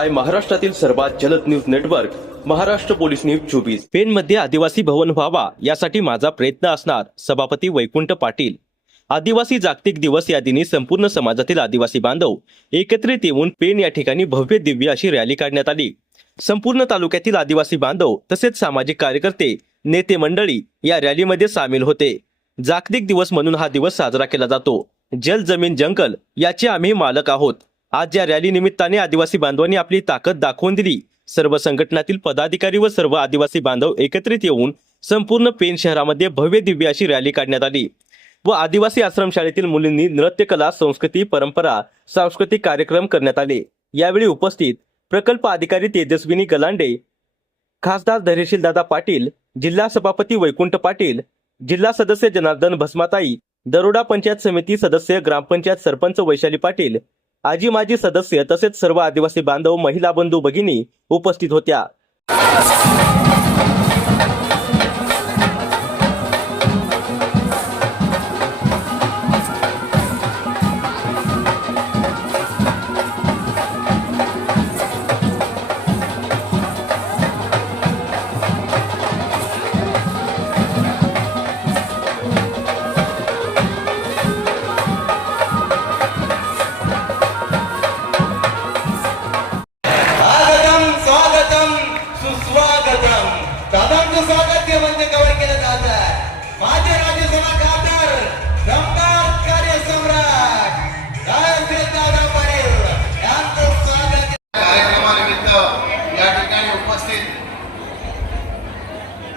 पाहताय महाराष्ट्रातील सर्वात जलद news network Maharashtra police news 24। पेनमध्ये आदिवासी भवन व्हावा यासाठी माझा प्रयत्न असणार, सभापती वैकुंठ पाटील। आदिवासी जागतिक दिवस या दिनी संपूर्ण समाजातील आदिवासी बांधव एकत्रित येऊन पेन या ठिकाणी भव्य दिव्य अशी रॅली काढण्यात आली। संपूर्ण तालुक्यातील आदिवासी बांधव तसेच सामाजिक कार्यकर्ते, नेते मंडळी या रॅलीमध्ये सामील होते। जागतिक दिवस म्हणून हा दिवस साजरा केला जातो। जल, जमीन, जंगल याचे आम्ही मालक आहोत। आज या रॅली निमित्ताने आदिवासी बांधवांनी आपली ताकद दाखवून दिली। सर्व संघटनातील पदाधिकारी व सर्व आदिवासी बांधव एकत्रित येऊन संपूर्ण पेन शहरामध्ये भव्य दिव्य अशी रॅली काढण्यात आली व आदिवासी आश्रमशाळेतील मुलींनी नृत्यकला, संस्कृती, परंपरा, सांस्कृतिक कार्यक्रम करण्यात आले। यावेळी उपस्थित प्रकल्प अधिकारी तेजस्विनी गलांडे, खासदार धैर्यशील दादा पाटील, जिल्हा सभापती वैकुंठ पाटील, जिल्हा सदस्य जनार्दन भस्माताई, दरोडा पंचायत समिती सदस्य, ग्रामपंचायत सरपंच वैशाली पाटील, आजी माजी सदस्य तसेच सर्व आदिवासी बांधव, महिला बंधू भगिनी उपस्थित होत्या।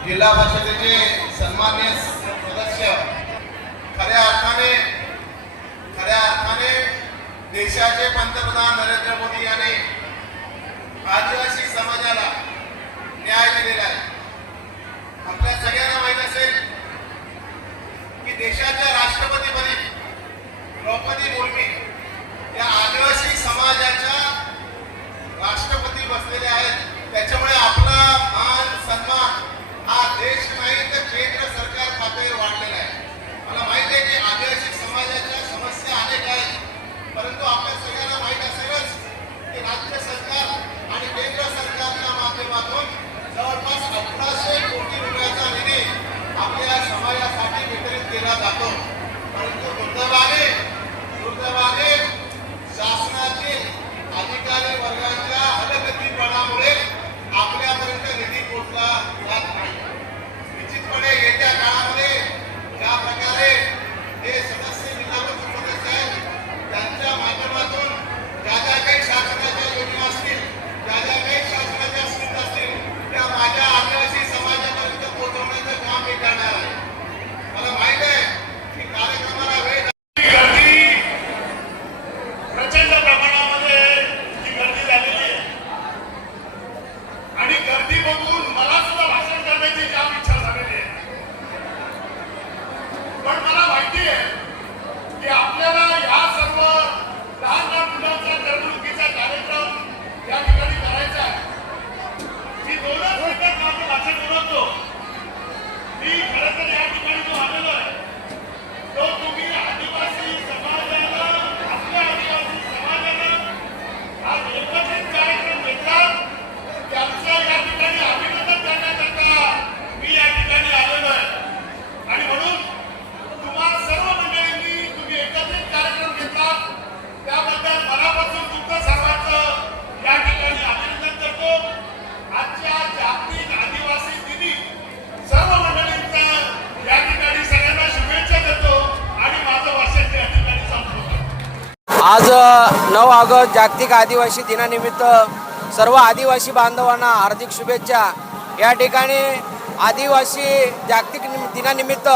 जिल्हा परिषदेचे सन्माननीय सदस्य खऱ्या अर्थाने देशाचे पंतप्रधान नरेंद्र मोदी यांनी आदिवासी समाजाला न्याय दिलेला आहे। आपल्या सगळ्यांना माहित असेल की देशाच्या राष्ट्रपतीपदी द्रौपदी मुर्मू या आदिवासी समाजाच्या राष्ट्रपती बसलेले आहेत। त्याच्यामुळे आपला मान सन्मान हा देश नाही तर केंद्र सरकार पातळीवर वाढलेला आहे। मला माहिती आहे की आदिवासी समाजाच्या समस्या अनेक आहेत, परंतु आपल्या सगळ्यांना माहित असेलच की राज्य सरकार आणि केंद्र सरकारच्या माध्यमातून जवळपास 1800 कोटी रुपयाचा निधी आपल्या समाजासाठी वितरित केला जातो। परंतु दुर्दैवाने शासनातील अधिकारी वर्गाच्या हलगर्जीपणामुळे आपल्यापर्यंत निधी पोहोचला जात नाही। निश्चितपणे येत्या काळामध्ये ज्या प्रकारे हे सदस्य, जिल्हा परिषद सदस्य आहेत, त्यांच्या माध्यमातून ज्या ज्या काही शासनाच्या योजना असतील, ज्या ज्या काही शासनाच्या स्कीम असतील, त्या माझ्या आदिवासी समाजापर्यंत पोहोचवण्याचं काम मी करणार आहे। मला माहित आहे की कार्यक्रमाला वेळ प्रचंड प्रमाणामध्ये ही गर्दी झालेली आहे आणि गर्दी बघून मला सुद्धा भाषण करण्याची जाम इच्छा झालेली आहे। पण मला माहिती आहे की आपल्याला या सर्व लहान लहान मुलांचा करमणुकीचा कार्यक्रम या ठिकाणी करायचा आहे। मी 2 मिनिटात माझं भाषण बोलतो। मी खरं तर या ठिकाणी जो आलेलो आहे तो तुम्ही आदिवासी समाजाला, आपल्या आदिवासी समाजाला आज एकत्रित कार्यक्रम घेतला, त्यांचं या ठिकाणी अभिनंदन करण्याकरता मी या ठिकाणी आलेलो आहे। आणि म्हणून तुम्हा सर्व मंडळींनी तुम्ही एकत्रित कार्यक्रम घेतला त्याबद्दल मनापासून तुमचं सर्वांचं या ठिकाणी अभिनंदन करतो। आजच्या जागतिक आदिवासी दिनी सर्व मंडळींचा या ठिकाणी सगळ्यांना शुभेच्छा देतो आणि माझं भाषण या ठिकाणी संपवतो। आज 9 ऑगस्ट जागतिक आदिवासी दिनानिमित्त सर्व आदिवासी बांधवांना हार्दिक शुभेच्छा। या ठिकाणी आदिवासी जागतिक दिनानिमित्त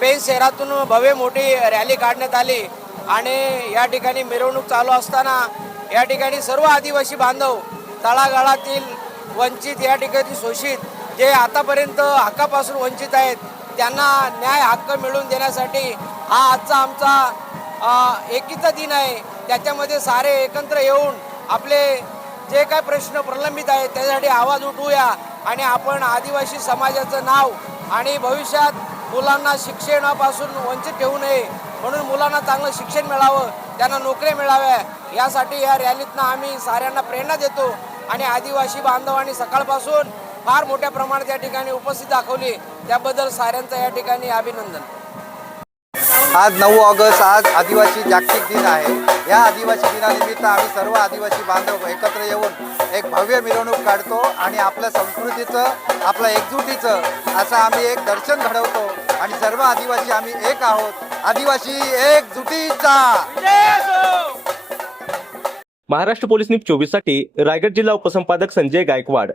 पेन शहरातून भव्य मोठी रॅली काढण्यात आली आणि या ठिकाणी मिरवणूक चालू असताना या ठिकाणी सर्व आदिवासी बांधव, तळागाळातील वंचित, या ठिकाणी शोषित, जे आतापर्यंत हक्कापासून वंचित आहेत, त्यांना न्याय हक्क मिळवून देण्यासाठी हा आजचा आमचा एकीचा दिन आहे। त्याच्यामध्ये सारे एकत्र येऊन आपले जे काय प्रश्न प्रलंबित आहेत त्यासाठी आवाज उठवूया आणि आपण आदिवासी समाजाचं नाव आणि भविष्यात मुलांना शिक्षणापासून वंचित ठेवू नये म्हणून मुलांना चांगलं शिक्षण मिळावं, त्यांना नोकऱ्या मिळाव्या, यासाठी या रॅलीतनं आम्ही साऱ्यांना प्रेरणा देतो. आणि आदिवासी बांधवांनी सकाळपासून फार मोठ्या प्रमाणात या ठिकाणी उपस्थिती दाखवली, त्याबद्दल साऱ्यांचं या ठिकाणी अभिनंदन. आज 9 ऑगस्ट आज आदिवासी जागतिक दिन आहे. या आदिवासी दिनानिमित्त आम्ही सर्व आदिवासी बांधव एकत्र येऊन एक भव्य मिरवणूक काढतो आणि आपल्या संस्कृतीचं, आपल्या एकजुटीचं असं आम्ही एक दर्शन घडवतो आणि सर्व आदिवासी आम्ही एक आहोत. आदिवासी एकजुटीचा. महाराष्ट्र पोलीस न्यूज 24 साठी रायगड जिल्हा उपसंपादक संजय गायकवाड.